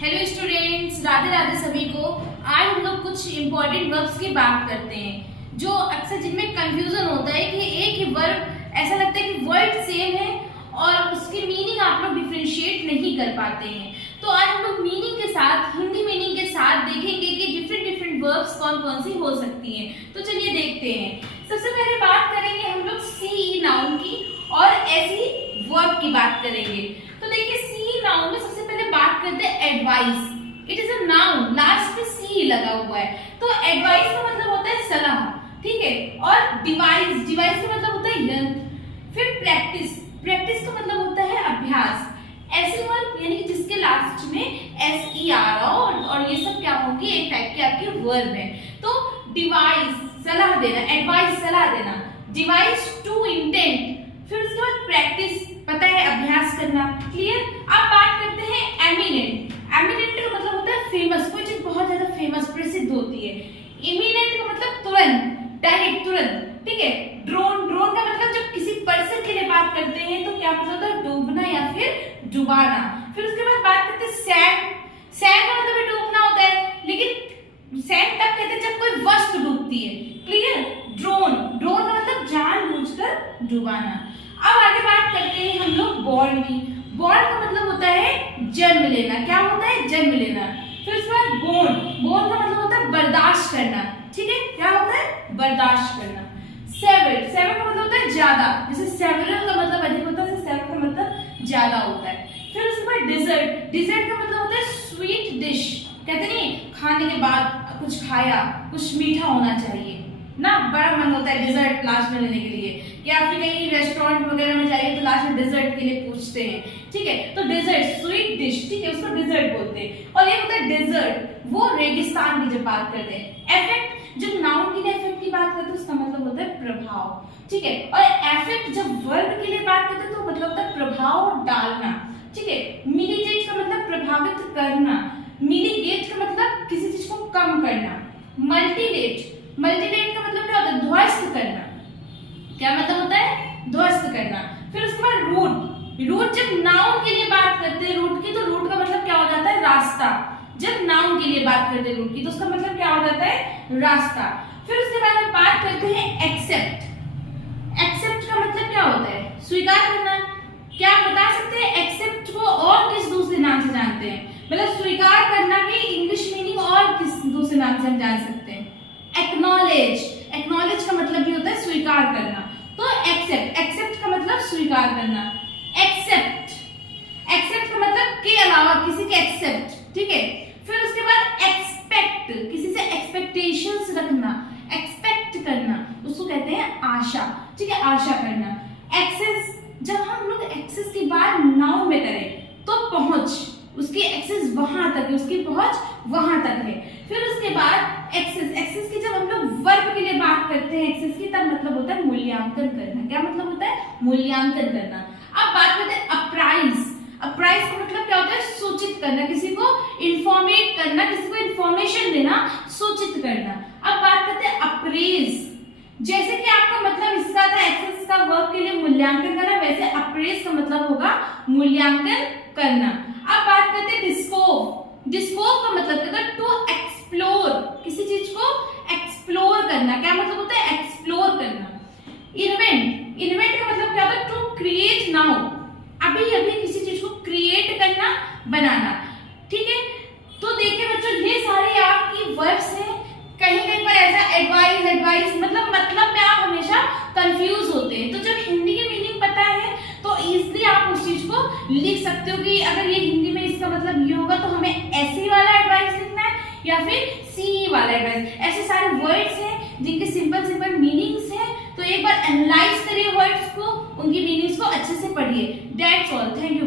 Hello students, Radhe Radhe सभी को। आज हम लोग कुछ इम्पोर्टेंट वर्ब्स की बात करते हैं जो अक्सर जिनमें कंफ्यूजन होता है कि एक ही वर्ब ऐसा लगता है कि वर्ड सेम है और उसकी मीनिंग आप लोग डिफरेंशिएट नहीं कर पाते हैं। तो आज हम लोग मीनिंग के साथ, हिंदी मीनिंग के साथ देखेंगे कि डिफरेंट वर्ब्स कौन कौन सी हो सकती हैं। तो चलिए देखते हैं। सबसे पहले बात करेंगे हम लोग सी नाउन की और ऐसी वर्ब की बात करेंगे। तो देखिए सी नाउन में सबसे पहले बात करते हैं advice. It is a noun, last में सी लगा हुआ है। तो एडवाइस का मतलब होता है सलाह, ठीक है। और डिवाइस, डिवाइस का मतलब होता है यंत्र। फिर प्रैक्टिस, प्रैक्टिस का मतलब होता है अभ्यास। ऐसे वर्ब यानी कि जिसके लास्ट में एस ई आ रहा हो और ये सब क्या होंगे, एक टाइप के आपके वर्ब है। तो डिवाइस सलाह देना, एडवाइस सलाह देना, डिवाइस टू इंटेंट। फिर उसके बाद प्रैक्टिस, पता है अभ्यास करना, क्लियर। अब बात करते हैं एमिनेंट। एमिनेंट का मतलब होता है फेमस, कोई चीज बहुत ज्यादा फेमस प्रसिद्ध होती है। इमिनेंट का मतलब तुरंत, डायरेक्ट, तुरंत, ठीक है। ड्रोन, ड्रोन का मतलब जब किसी पर्सन के लिए बात करते हैं तो क्या मतलब होता है, डूबना या फिर डुबाना। फिर उसके बाद बात करते हैं सैंड। सैंड का मतलब डूबना होता है, लेकिन सैंड तब कहते हैं जब कोई वस्तु डूबती है, क्लियर। ड्रोन, ड्रोन का मतलब जानबूझकर डुबाना। अब आगे बात करते हैं हम लोग बॉर्न की। बॉर्न का मतलब होता है जन्म लेना। क्या होता है, जन्म लेना। फिर उसके बाद बोर्न, बोर्न का मतलब होता है बर्दाश्त करना, ठीक है। क्या होता है, बर्दाश्त करना। सेवल, सेवल का मतलब होता है ज्यादा, जैसे सेवरल का मतलब अधिक होता है, सेवल का मतलब ज्यादा होता है। फिर उसके बाद डिजर्ट, डिजर्ट का मतलब होता है स्वीट डिश। कहते नहीं खाने के बाद कुछ खाया, कुछ मीठा होना चाहिए ना, बड़ा मन होता है डिजर्ट लास्ट में लेने के लिए। या फिर कहीं रेस्टोरेंट वगैरह में जाइए तो लास्ट में डिजर्ट के लिए पूछते हैं, ठीक है। तो डिजर्ट स्वीट डिश, ठीक है, उसको डिजर्ट बोलते हैं। और ये होता है डिजर्ट, वो रेगिस्तान की जब बात करते हैं। इफेक्ट, जब नाउन के लिए इफेक्ट की बात करते हैं उसका मतलब होता है प्रभाव, ठीक है। और इफेक्ट जब वर्ब के लिए बात करते हैं तो मतलब होता है प्रभाव डालना, ठीक है। मिलिटेट का मतलब प्रभावित करना। मिलिगेट का मतलब किसी चीज को कम करना। मल्टीलेट, मल्टीलेट का मतलब क्या होता है, ध्वस्त करना। क्या मतलब होता है, ध्वस्त करना। फिर उसके बाद रूट, रूट जब नाउन के लिए बात करते हैं रूट की, तो रूट का मतलब क्या हो जाता है, रास्ता। जब नाउन के लिए बात करते हैं रूट की तो उसका मतलब क्या हो जाता है, रास्ता। फिर उसके बाद हम बात करते हैं एक्सेप्ट। एक्सेप्ट का मतलब क्या होता है, स्वीकार करना। क्या आप बता सकते हैं एक्सेप्ट को और किस दूसरे नाम से जानते हैं, मतलब स्वीकार करना की इंग्लिश मीनिंग और किस दूसरे नाम से हम जान सकते हैं। एक्नॉलेज, एक्नॉलेज का मतलब भी होता है स्वीकार करना। तो एक्सेप्ट, एक्सेप्ट का मतलब स्वीकार करना। एक्सेप्ट, एक्सेप्ट का मतलब के अलावा किसी के एक्सेप्ट, ठीक है। फिर उसके बाद एक्सपेक्ट, किसी से एक्सपेक्टेशंस रखना, एक्सपेक्ट करना, उसको कहते हैं आशा, ठीक है, आशा करना। एक्सेस, जब हम लोग एक्सेस की बात नाउन में करें तो पहुंच, उसकी एक्सेस वहां तक है, उसकी पहुंच वहां तक है। फिर उसके बाद एक्सेस, एक्सेस की जब हम लोग वर्ब के लिए बात करते हैं एक्सेस की, तब मतलब होता है मूल्यांकन करना। क्या मतलब होता है, मूल्यांकन करना। अब बात करते हैं अप्राइज। अप्राइज का मतलब क्या होता है, सूचित करना, किसी को इंफॉर्मेट करना, किसी को इंफॉर्मेशन देना, सूचित करना। अब बात करते हैं अप्रेज। जैसे कि आपका मतलब इसका था एक्सेस का वर्ब के लिए मूल्यांकन करना, वैसे अप्रेज का मतलब होगा मूल्यांकन करना। अब बात करते हैं डिस्कोव। डिस्कोव का मतलब क्या है, टू एक्सप्लोर, किसी चीज को एक्सप्लोर करना। क्या मतलब होता है, एक्सप्लोर करना। इन्वेंट, इन्वेंट का मतलब क्या होता है, टू क्रिएट नाउ, अभी अभी किसी चीज को क्रिएट करना, बनाना, ठीक है। तो देखिए बच्चों, ये सारे आपकी वर्ब्स हैं। कहीं कहीं पर ऐसा एडवाइस, एडवाइस मतलब में आप हमेशा कंफ्यूज होते हैं। तो जब हिंदी की मीनिंग पता है तो इजीली आप उस चीज को लिख सकते हो कि अगर ये हिंदी में इसका मतलब ये होगा तो हमें ऐसी वाला एडवाइस लिखना है या फिर सी वाला एडवाइस। ऐसे सारे वर्ड्स हैं जिनके सिंपल सिंपल मीनिंग्स हैं। तो एक बार एनालाइज करिए वर्ड्स को, उनकी मीनिंग्स को अच्छे से पढ़िए। That's all, thank you.